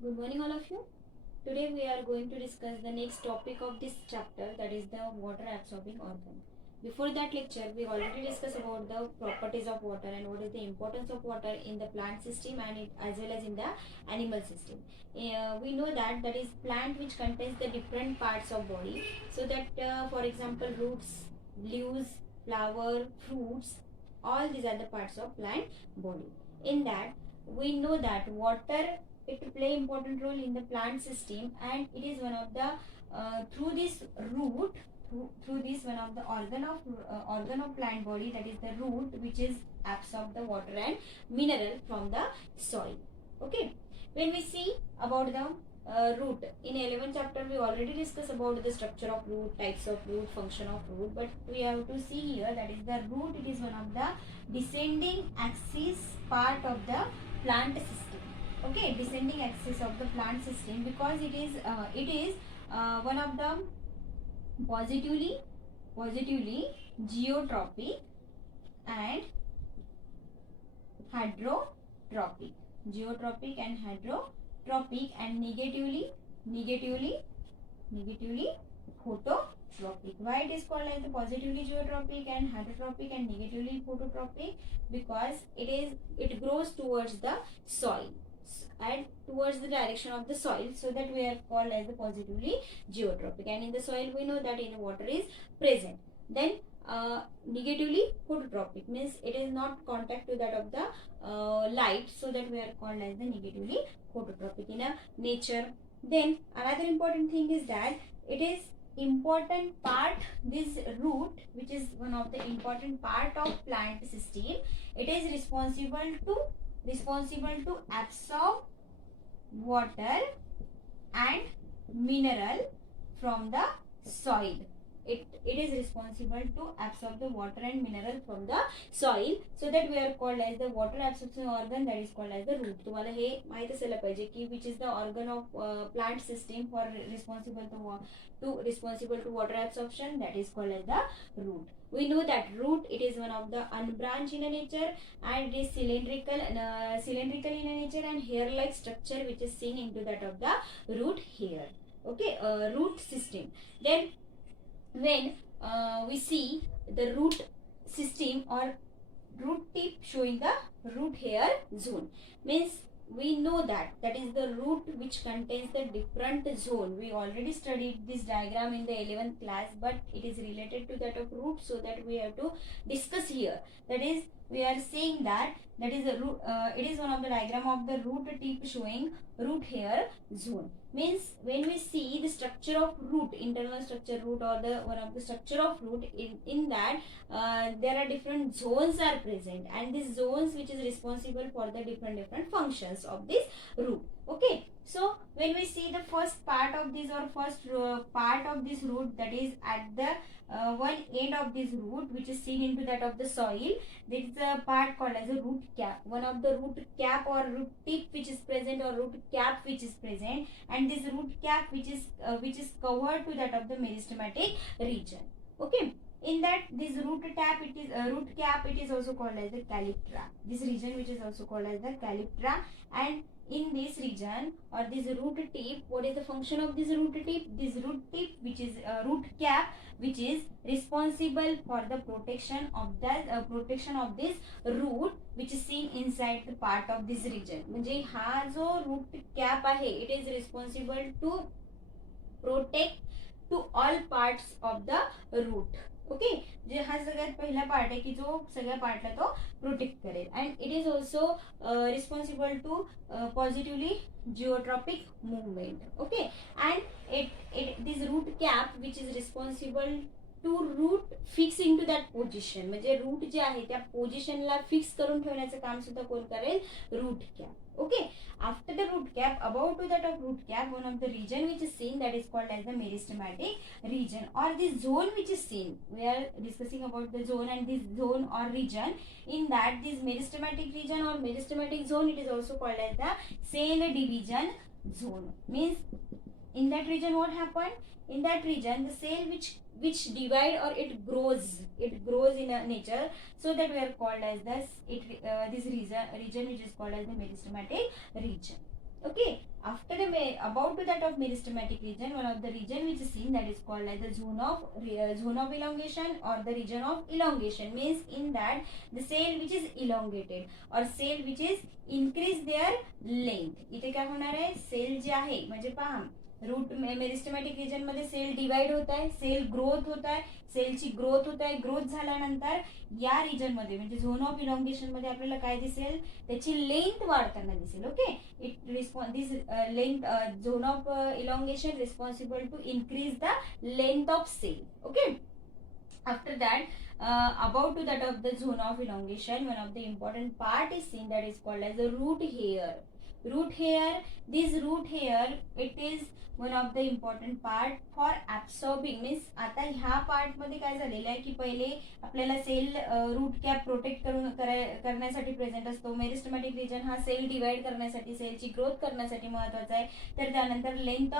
Good morning, all of you. Today we are going to discuss the next topic of this chapter, that is the water absorbing organ. Before that lecture, we already discussed about the properties of water and what is the importance of water in the plant system and as well as in the animal system. We know that that is plant which contains the different parts of body. So that, for example, roots, leaves, flower, fruits, all these are the parts of plant body. In that, we know that water it play important role in the plant system, and it is one of the through this root through this one of the organ of plant body, that is the root, which is absorb the water and mineral from the soil. Okay, when we see about the root in 11th chapter, we already discussed about the structure of root, types of root, function of root, but we have to see here that is the root. It is one of the descending axis part of the plant system. Okay, descending axis of the plant system, because it is one of the positively geotropic and hydrotropic, and negatively phototropic. Why it is called as the positively geotropic and hydrotropic and negatively phototropic? Because it grows towards the soil and towards the direction of the soil, so that we are called as the positively geotropic. And in the soil, we know that in the water is present. Then negatively phototropic means it is not contact to that of the light, so that we are called as the negatively phototropic in a nature. Then another important thing is that it is important part, this root, which is one of the important part of plant system, it is responsible to absorb water and mineral from the soil. It is responsible to absorb the water and mineral from the soil, so that we are called as the water absorption organ, that is called as the root. तुम्हाला हे माहित असायला पाहिजे की which is the organ of plant system for responsible to water absorption, that is called as the root. We know that root, it is one of the unbranched in a nature, and it is cylindrical in a nature, and hair like structure which is seen into that of the root hair. Okay, root system. Then when we see the root system or root tip showing the root hair zone, means we know that that is the root which contains the different zone. We already studied this diagram in the 11th class, but it is related to that of root, so that we have to discuss here. That is, we are saying that that is a root, it is one of the diagram of the root tip showing root hair zone. Means when we see the structure of root, internal structure root, or the one of the structure of root, in that there are different zones are present, and these zones which is responsible for the different functions of this root. Okay, so when we see the first part of this or first part of this root, that is at the one end of this root which is seen into that of the soil, this is a part called as a root cap. One of the root cap or root tip which is present, or root cap which is present, and this root cap which is covered to that of the meristematic region. Okay, in that this root cap, it is also called as the calyptra. This region which is also called as the calyptra, and in this region or this root tip, what is the function of this root tip? This root tip, which is root cap, which is responsible for the protection of this root which is seen inside the part of this region. म्हणजे हा जो root cap आहे, it is responsible to protect to all parts of the root. Okay, जे हा सगळ्यात पहिला part आहे की जो सगळ्या पार्टला तो प्रोटेक्ट करेल. And it is also responsible to positively geotropic movement. Okay, and it this root cap which is responsible to root fix in to that position. म्हणजे रूट जे आहे त्या पोझिशनला फिक्स करून ठेवण्याचं काम सुद्धा कोण करेल? Root cap. Okay, after the root cap, above to that of root cap, one of the region which is seen, that is called as the meristematic region, or the zone which is seen. We are discussing about the zone, and this zone or region, in that this meristematic region or meristematic zone, it is also called as the cell division zone. Means in that region what happened? In that region the cell which divide or it grows in a nature, so that we are called as this region which is called as the meristematic region. Okay, after about to that of meristematic region, one of the region which is seen, that is called as the zone of elongation or the region of elongation. Means in that the cell which is elongated or cell which is increase their length. इथे काय होणार आहे, cell जे आहे म्हणजे पहा root मेरिस्टेमॅटिक region मध्ये cell divide होत आहे, सेल ग्रोथ होत आहे, सेलची ग्रोथ होत आहे. ग्रोथ झाल्यानंतर या रिजन मध्ये म्हणजे झोन ऑफ इलॉंगेशन मध्ये आपल्याला काय दिसेल, त्याची लेंथ वाढताना दिसेल. Okay, it this length zone of elongation responsible to increase the length of cell. Okay, after that about to that of the zone of elongation, one of the important part is seen, that is called as the root hair. Root hair, this root hair, it is one of the important part for absorbing. means आता ह्या part मध्ये काय झालेलं आहे की पहिले आपल्याला cell root cap protect करण्यासाठी प्रेझेंट असतो. मेरिस्टेमॅटिक रिजन हा सेल डिवाइड करण्यासाठी, सेलची ग्रोथ करण्यासाठी महत्वाचा आहे. तर त्यानंतर length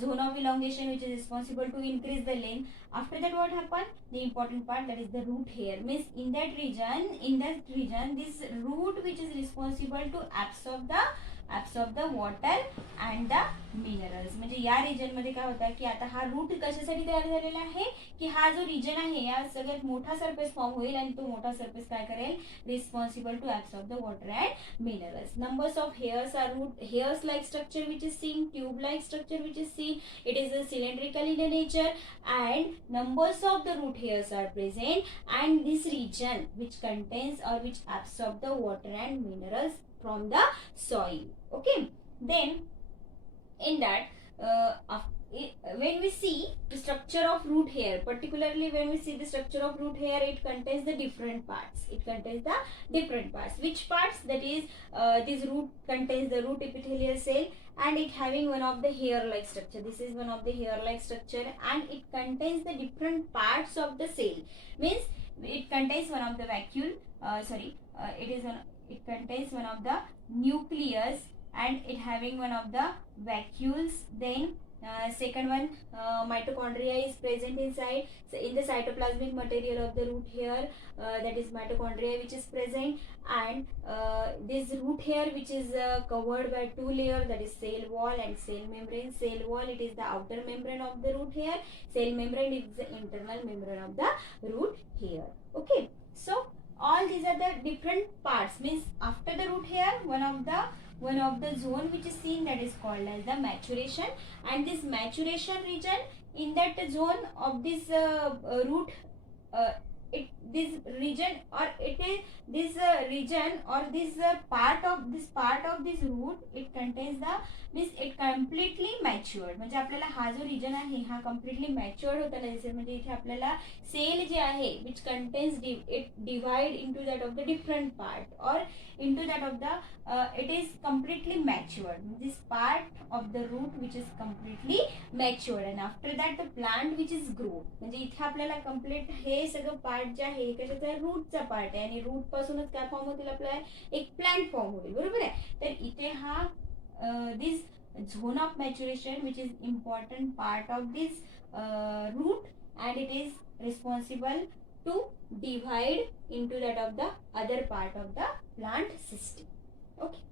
zone of elongation which is responsible to increase the length. after that what happened, the important part, that is the root hair. means in that region this root which is responsible to absorb the water and the minerals. म्हणजे या region मध्ये काय होतं की आता हा root कशासाठी तयार झालेला आहे की हा जो रिजन आहे या सगळ्यात मोठा सरफेस फॉर्म होईल आणि तो मोठा सरफेस काय करेल, responsible to absorb the water and minerals. Numbers of hairs are root hairs like structure which is seen, tube like structure which is seen. It is cylindrical in nature and numbers of the root hairs are present, and this region which contains or which absorb the water and minerals from the soil. Okay, then in that when we see the structure of root hair, particularly when we see the structure of root hair, it contains the different parts. Which parts? That is this root contains the root epithelial cell and it having one of the hair like structure. This is one of the hair like structure and it contains the different parts of the cell. Means it contains one of the vacuole, it contains one of the nucleus and it having one of the vacuoles. Then second one, mitochondria is present inside. So in the cytoplasmic material of the root hair, that is mitochondria which is present, and this root hair which is covered by two layers, that is cell wall and cell membrane. Cell wall, it is the outer membrane of the root hair. Cell membrane is the internal membrane of the root hair. Okay, so all these are the different parts. Means after the root hair, one of the zone which is seen, that is called as the maturation, and this maturation region, in that zone of this root this region or it is this region or this part of this root, it contains the means it completely matured. म्हणजे आपल्याला हा जो region आहे हा completely matured होताना दिसेल. म्हणजे इथे आपल्याला सेल जे आहे which contains it divide into that of the different part और into that of the it is completely matured. This part of the root which is completely matured and after that the plant which is grow. म्हणजे इथे आपल्याला complete हे सगळं part जे आहे हे कशाचा रूटचा part आहे आणि root पासूनच काय फॉर्म होतील, आपला एक प्लांट फॉर्म होईल. बरोबर आहे. तर इथे हा this zone of maturation which is important part of this root and it is responsible to divide into that of the other part of the plant system. Okay.